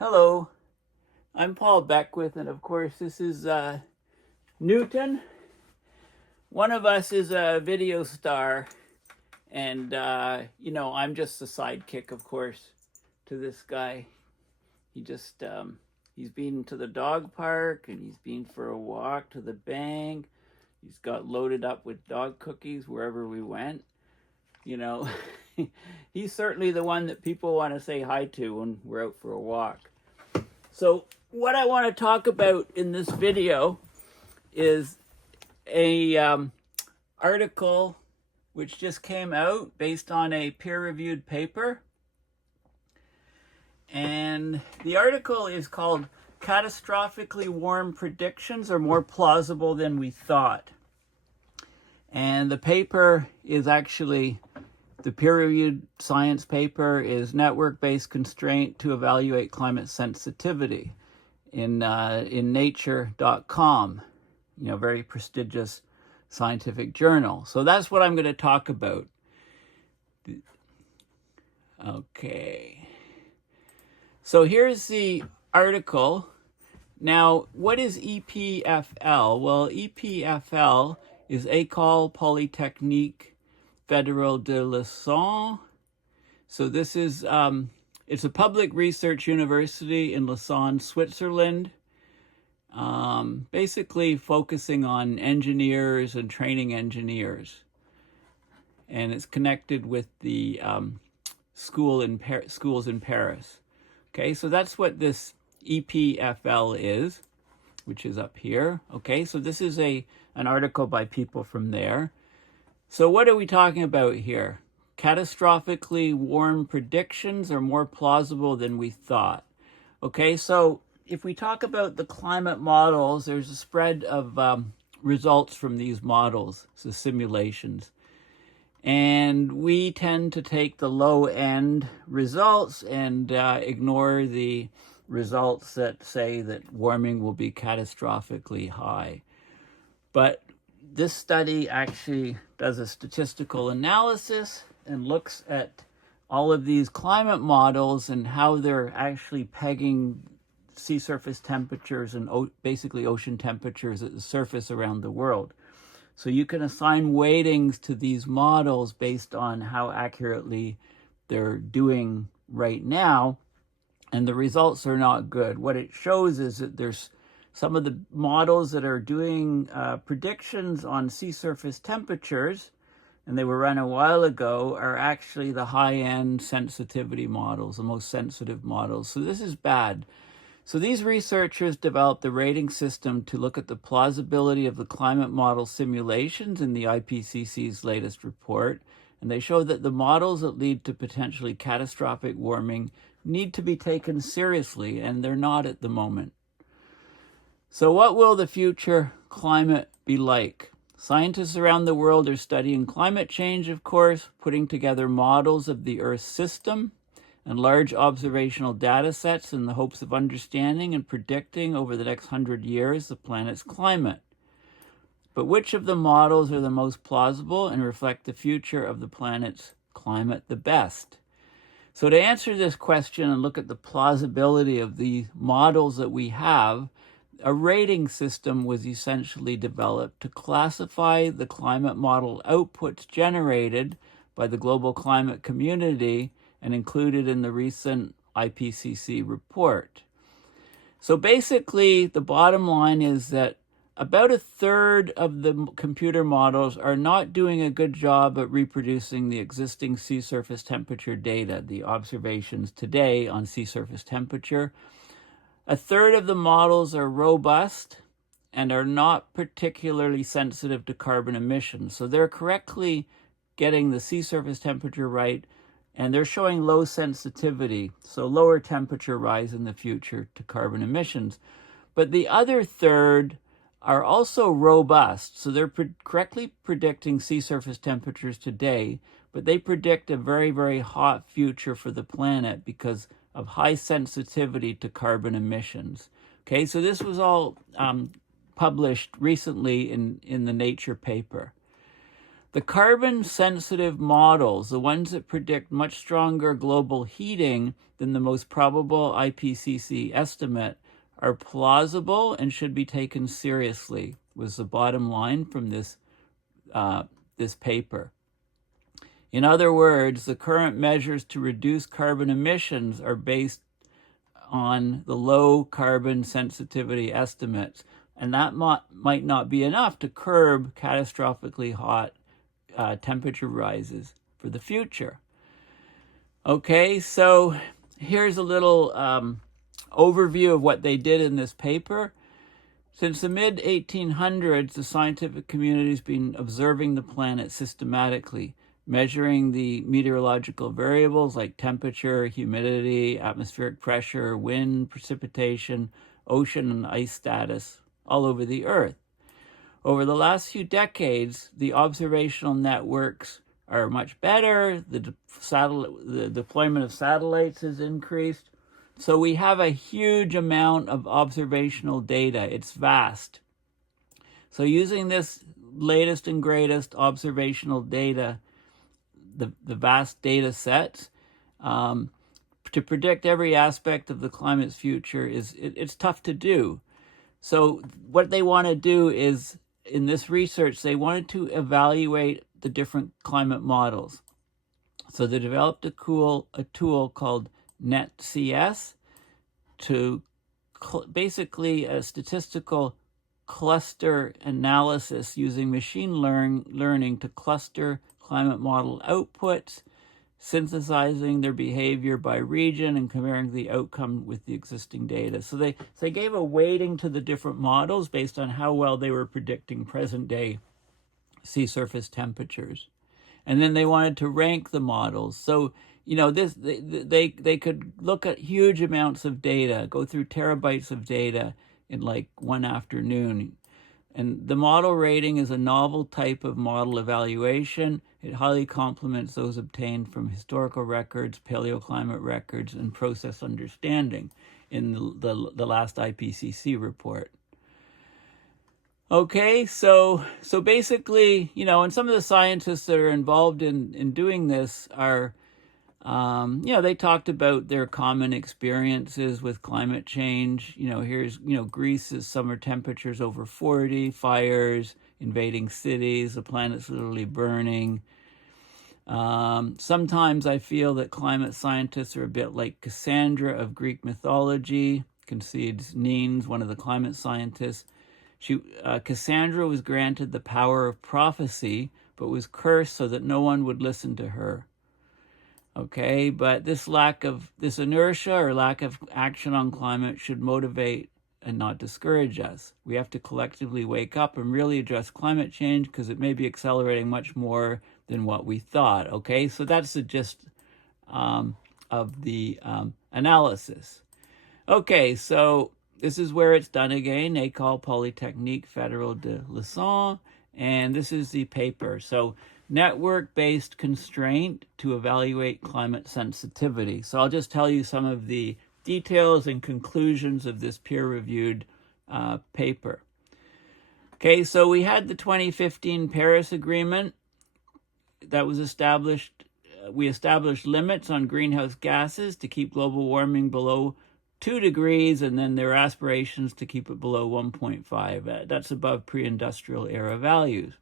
Hello, I'm Paul Beckwith, and of course this is Newton. One of us is a video star, and I'm just a sidekick, of course, to this guy. He's been to the dog park, and he's been for a walk to the bank. He's got loaded up with dog cookies wherever we went. He's certainly the one that people want to say hi to when we're out for a walk. So what I want to talk about in this video is a article which just came out based on a peer-reviewed paper. And the article is called Catastrophically Warm Predictions Are More Plausible Than We Thought. And the paper is actually, the peer-reviewed science paper is Network-Based Constraint to Evaluate Climate Sensitivity in nature.com, very prestigious scientific journal. So that's what I'm going to talk about. Okay. So here's the article. Now, what is EPFL? Well, EPFL is École Polytechnique Fédérale de Lausanne. So this is, it's a public research university in Lausanne, Switzerland, basically focusing on engineers and training engineers. And it's connected with the schools in Paris. Okay, so that's what this EPFL is, which is up here. Okay, so this is an article by people from there. So what are we talking about here? Catastrophically warm predictions are more plausible than we thought. Okay, so if we talk about the climate models, there's a spread of results from these models, the simulations. And we tend to take the low-end results and ignore the results that say that warming will be catastrophically high. But this study actually does a statistical analysis and looks at all of these climate models and how they're actually pegging sea surface temperatures and basically ocean temperatures at the surface around the world. So you can assign weightings to these models based on how accurately they're doing right now, and the results are not good. What it shows is that there's some of the models that are doing predictions on sea surface temperatures, and they were run a while ago, are actually the high-end sensitivity models, the most sensitive models. So this is bad. So these researchers developed the rating system to look at the plausibility of the climate model simulations in the IPCC's latest report, and they show that the models that lead to potentially catastrophic warming need to be taken seriously, and they're not at the moment. So what will the future climate be like? Scientists around the world are studying climate change, of course, putting together models of the Earth's system and large observational data sets in the hopes of understanding and predicting over the next 100 years the planet's climate. But which of the models are the most plausible and reflect the future of the planet's climate the best? So to answer this question and look at the plausibility of the models that we have, a rating system was essentially developed to classify the climate model outputs generated by the global climate community and included in the recent IPCC report. So basically, the bottom line is that about a third of the computer models are not doing a good job at reproducing the existing sea surface temperature data, the observations today on sea surface temperature. A third of the models are robust and are not particularly sensitive to carbon emissions. So they're correctly getting the sea surface temperature right, and they're showing low sensitivity, so lower temperature rise in the future to carbon emissions. But the other third are also robust, so they're correctly predicting sea surface temperatures today, but they predict a very, very hot future for the planet because of high sensitivity to carbon emissions. Okay, so this was all published recently in the Nature paper. The carbon-sensitive models, the ones that predict much stronger global heating than the most probable IPCC estimate, are plausible and should be taken seriously, was the bottom line from this paper. In other words, the current measures to reduce carbon emissions are based on the low carbon sensitivity estimates, and that might not be enough to curb catastrophically hot temperature rises for the future. Okay, so here's a little overview of what they did in this paper. Since the mid-1800s, the scientific community has been observing the planet systematically, measuring the meteorological variables like temperature, humidity, atmospheric pressure, wind, precipitation, ocean and ice status all over the Earth. Over the last few decades, the observational networks are much better. The deployment of satellites has increased. So we have a huge amount of observational data. It's vast. So using this latest and greatest observational data, the vast data sets, to predict every aspect of the climate's future it's tough to do. So what they want to do is, in this research, they wanted to evaluate the different climate models. So they developed a tool called NetCS to basically a statistical cluster analysis using machine learning to cluster climate model outputs, synthesizing their behavior by region and comparing the outcome with the existing data. So they gave a weighting to the different models based on how well they were predicting present day sea surface temperatures. And then they wanted to rank the models. So, they could look at huge amounts of data, go through terabytes of data in like one afternoon. And the model rating is a novel type of model evaluation. It highly complements those obtained from historical records, paleoclimate records, and process understanding in the last IPCC report. Okay, so basically, and some of the scientists that are involved in doing this are, they talked about their common experiences with climate change. Here's, Greece's summer temperatures over 40, fires invading cities, the planet's literally burning. Sometimes I feel that climate scientists are a bit like Cassandra of Greek mythology, concedes Nines, one of the climate scientists. Cassandra was granted the power of prophecy, but was cursed so that no one would listen to her. Okay, but this inertia or lack of action on climate should motivate and not discourage us. We have to collectively wake up and really address climate change because it may be accelerating much more than what we thought. Okay, so that's the gist of the analysis. Okay, so this is where it's done again, École Polytechnique Fédérale de Lausanne, and this is the paper. So network-based constraint to evaluate climate sensitivity. So I'll just tell you some of the details and conclusions of this peer-reviewed paper. Okay, so we had the 2015 Paris Agreement that was established. We established limits on greenhouse gases to keep global warming below 2 degrees, and then there are aspirations to keep it below 1.5. That's above pre-industrial era values.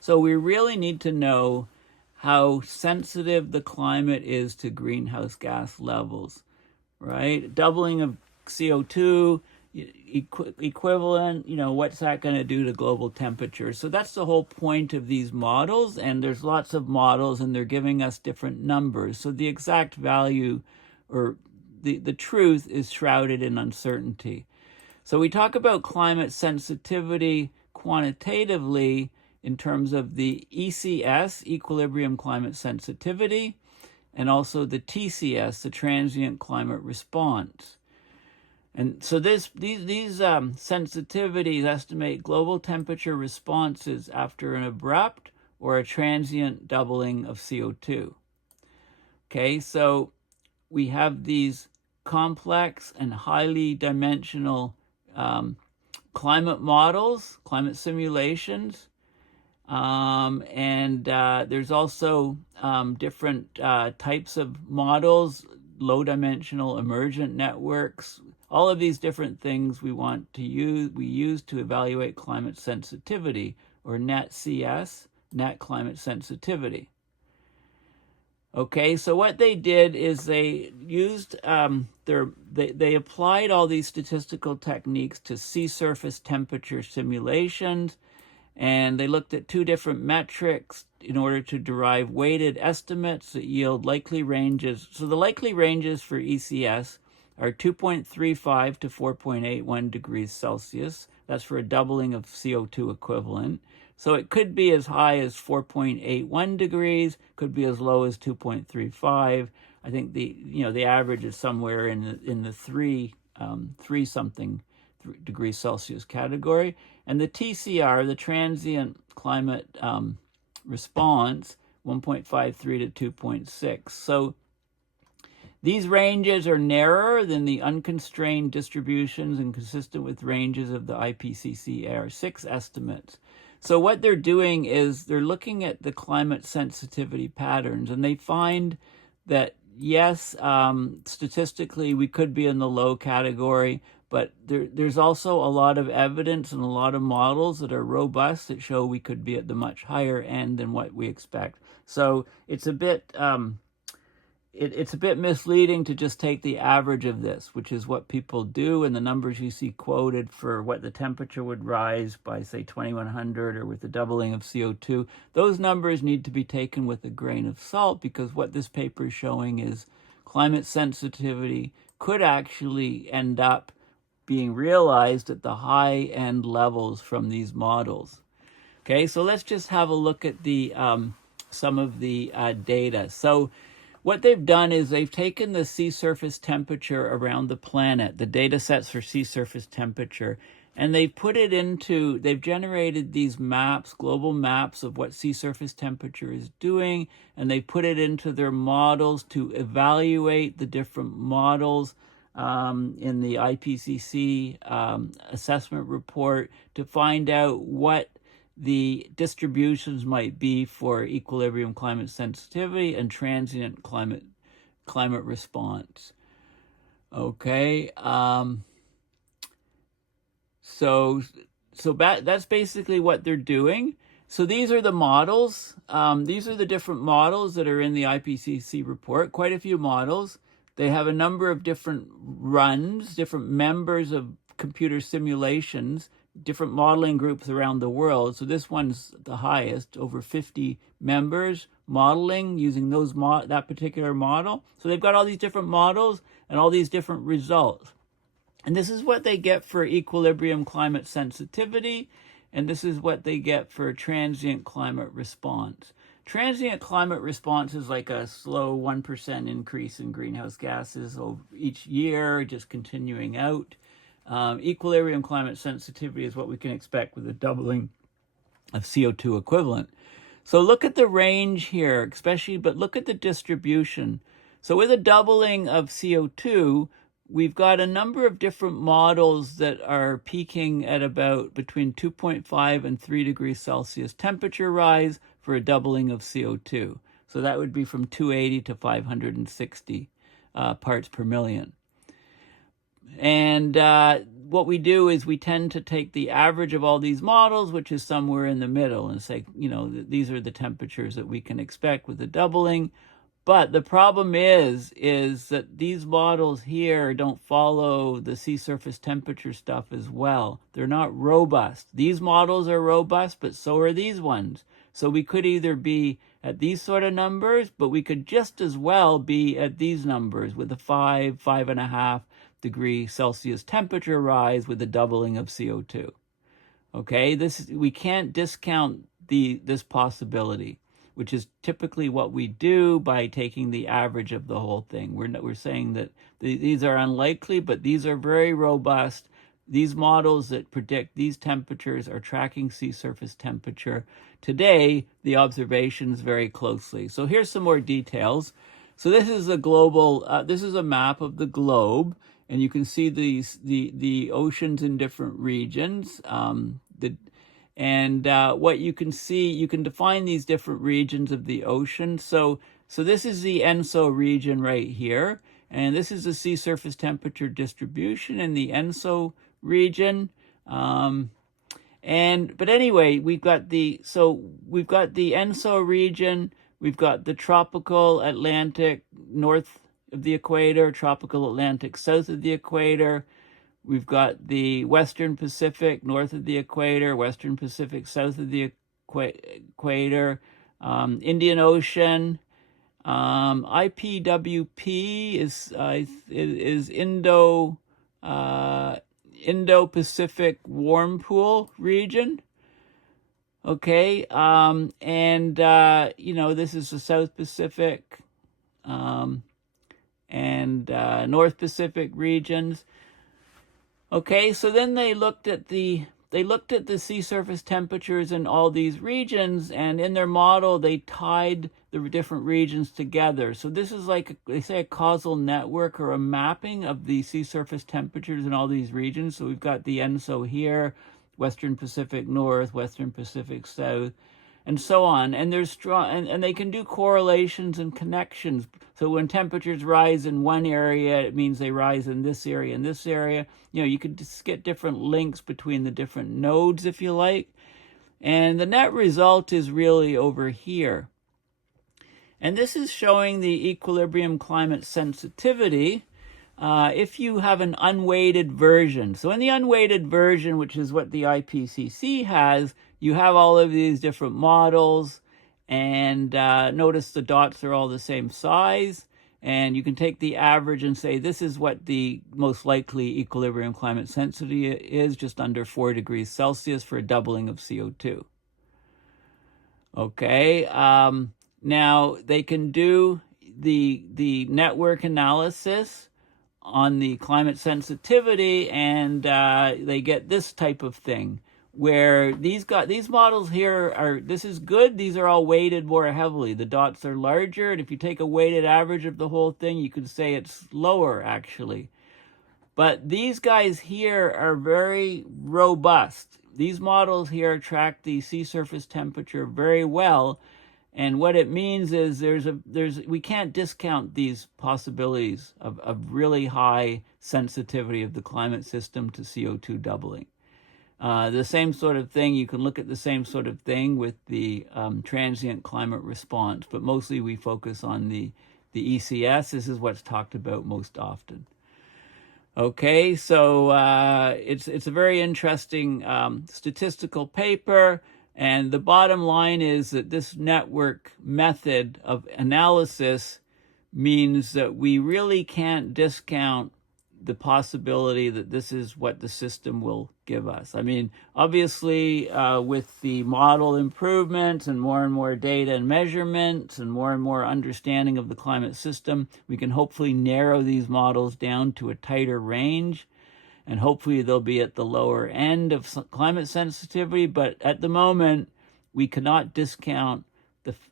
So we really need to know how sensitive the climate is to greenhouse gas levels, right? Doubling of CO2 equivalent, what's that going to do to global temperature? So that's the whole point of these models, and there's lots of models, and they're giving us different numbers. So the exact value or the truth is shrouded in uncertainty. So we talk about climate sensitivity quantitatively in terms of the ECS, equilibrium climate sensitivity, and also the TCS, the transient climate response. And so these sensitivities estimate global temperature responses after an abrupt or a transient doubling of CO2. Okay, so we have these complex and highly dimensional climate models, climate simulations. There's also different types of models, low dimensional emergent networks, all of these different things we use to evaluate climate sensitivity, or net CS, net climate sensitivity. Okay, so what they did is they used they applied all these statistical techniques to sea surface temperature simulations, and they looked at two different metrics in order to derive weighted estimates that yield likely ranges. So the likely ranges for ECS are 2.35 to 4.81 degrees Celsius. That's for a doubling of CO2 equivalent. So it could be as high as 4.81 degrees, could be as low as 2.35. I think the average is somewhere in the three something degrees Celsius category. And the TCR, the transient climate response, 1.53 to 2.6. So these ranges are narrower than the unconstrained distributions and consistent with ranges of the IPCC AR6 estimates. So what they're doing is they're looking at the climate sensitivity patterns, and they find that, yes, statistically we could be in the low category, but there's also a lot of evidence and a lot of models that are robust that show we could be at the much higher end than what we expect. So it's a bit it's a bit misleading to just take the average of this, which is what people do, and the numbers you see quoted for what the temperature would rise by, say, 2100 or with the doubling of CO2. Those numbers need to be taken with a grain of salt, because what this paper is showing is climate sensitivity could actually end up being realized at the high-end levels from these models. Okay, so let's just have a look at the some of the data. So what they've done is they've taken the sea surface temperature around the planet, the data sets for sea surface temperature, and they've generated these maps, global maps of what sea surface temperature is doing, and they put it into their models to evaluate the different models in the IPCC assessment report to find out what the distributions might be for equilibrium climate sensitivity and transient climate response. Okay, so that's basically what they're doing. So these are the models. These are the different models that are in the IPCC report. Quite a few models. They have a number of different runs, different members of computer simulations, different modeling groups around the world. So this one's the highest, over 50 members modeling using that particular model. So they've got all these different models and all these different results. And this is what they get for equilibrium climate sensitivity, and this is what they get for transient climate response. Transient climate response is like a slow 1% increase in greenhouse gases over each year, just continuing out. Equilibrium climate sensitivity is what we can expect with a doubling of CO2 equivalent. So look at the range here, but look at the distribution. So with a doubling of CO2, we've got a number of different models that are peaking at about between 2.5 and 3 degrees Celsius temperature rise for a doubling of CO2. So that would be from 280 to 560 parts per million. And what we do is we tend to take the average of all these models, which is somewhere in the middle, and say, these are the temperatures that we can expect with the doubling. But the problem is that these models here don't follow the sea surface temperature stuff as well. They're not robust. These models are robust, but so are these ones. So we could either be at these sort of numbers, but we could just as well be at these numbers with a 5.5 degree Celsius temperature rise with a doubling of CO2. Okay, we can't discount this possibility, which is typically what we do by taking the average of the whole thing. We're saying that these are unlikely, but these are very robust. These models that predict these temperatures are tracking sea surface temperature today, the observations very closely. So here's some more details. So this is this is a map of the globe, and you can see the oceans in different regions. And what you can see, you can define these different regions of the ocean. So this is the ENSO region right here. And this is the sea surface temperature distribution in the ENSO region. But anyway, we've got the ENSO region, we've got the tropical Atlantic north of the equator, tropical Atlantic south of the equator. We've got the Western Pacific north of the equator, Western Pacific south of the equator, Indian Ocean. IPWP is Indo-Pacific warm pool region. Okay, this is the South Pacific and North Pacific regions. Okay, so then they looked at the sea surface temperatures in all these regions, and in their model they tied the different regions together. So this is like, they say, a causal network or a mapping of the sea surface temperatures in all these regions. So we've got the ENSO here, Western Pacific North, Western Pacific South, and so on. And there's strong, and they can do correlations and connections. So when temperatures rise in one area, it means they rise in this area and this area. You could just get different links between the different nodes, if you like. And the net result is really over here. And this is showing the equilibrium climate sensitivity if you have an unweighted version. So in the unweighted version, which is what the IPCC has, you have all of these different models, and notice the dots are all the same size, and you can take the average and say this is what the most likely equilibrium climate sensitivity is, just under 4 degrees Celsius for a doubling of CO2. Okay, now they can do the network analysis on the climate sensitivity, and they get this type of thing, where these models here this is good. These are all weighted more heavily. The dots are larger, and if you take a weighted average of the whole thing, you could say it's lower, actually. But these guys here are very robust. These models here track the sea surface temperature very well, and what it means is we can't discount these possibilities of really high sensitivity of the climate system to CO2 doubling. The same sort of thing, you can look at the same sort of thing with the transient climate response, but mostly we focus on the ECS. This is what's talked about most often. Okay, so it's a very interesting statistical paper, and the bottom line is that this network method of analysis means that we really can't discount the possibility that this is what the system will give us. I mean, obviously, with the model improvements and more data and measurements and more understanding of the climate system, we can hopefully narrow these models down to a tighter range, and hopefully they'll be at the lower end of climate sensitivity. But at the moment, we cannot discount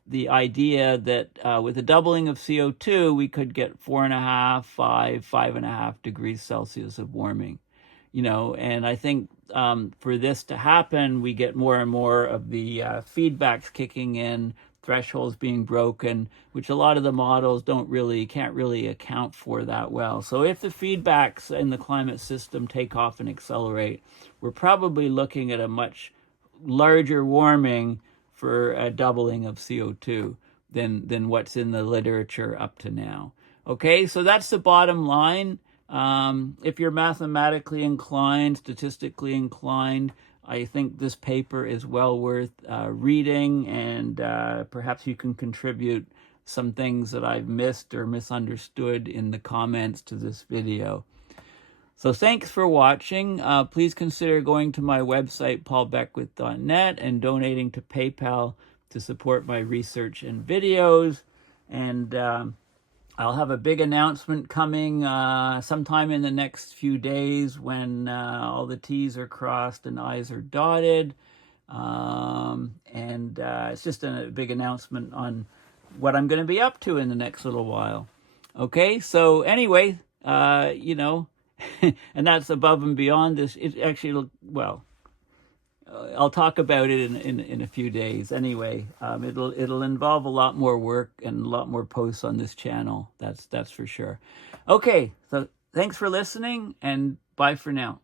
the idea that with a doubling of CO2, we could get 4.5, 5.5 degrees Celsius of warming. And I think for this to happen, we get more and more of the feedbacks kicking in, thresholds being broken, which a lot of the models can't really account for that well. So if the feedbacks in the climate system take off and accelerate, we're probably looking at a much larger warming for a doubling of CO2 than what's in the literature up to now. Okay, so that's the bottom line. If you're mathematically inclined, statistically inclined, I think this paper is well worth reading, and perhaps you can contribute some things that I've missed or misunderstood in the comments to this video. So thanks for watching. Please consider going to my website, paulbeckwith.net, and donating to PayPal to support my research and videos. And I'll have a big announcement coming sometime in the next few days when all the T's are crossed and I's are dotted. It's just a big announcement on what I'm going to be up to in the next little while. Okay, so anyway, and that's above and beyond this. It actually, I'll talk about it in a few days. Anyway, it'll involve a lot more work and a lot more posts on this channel. That's for sure. Okay, so thanks for listening, and bye for now.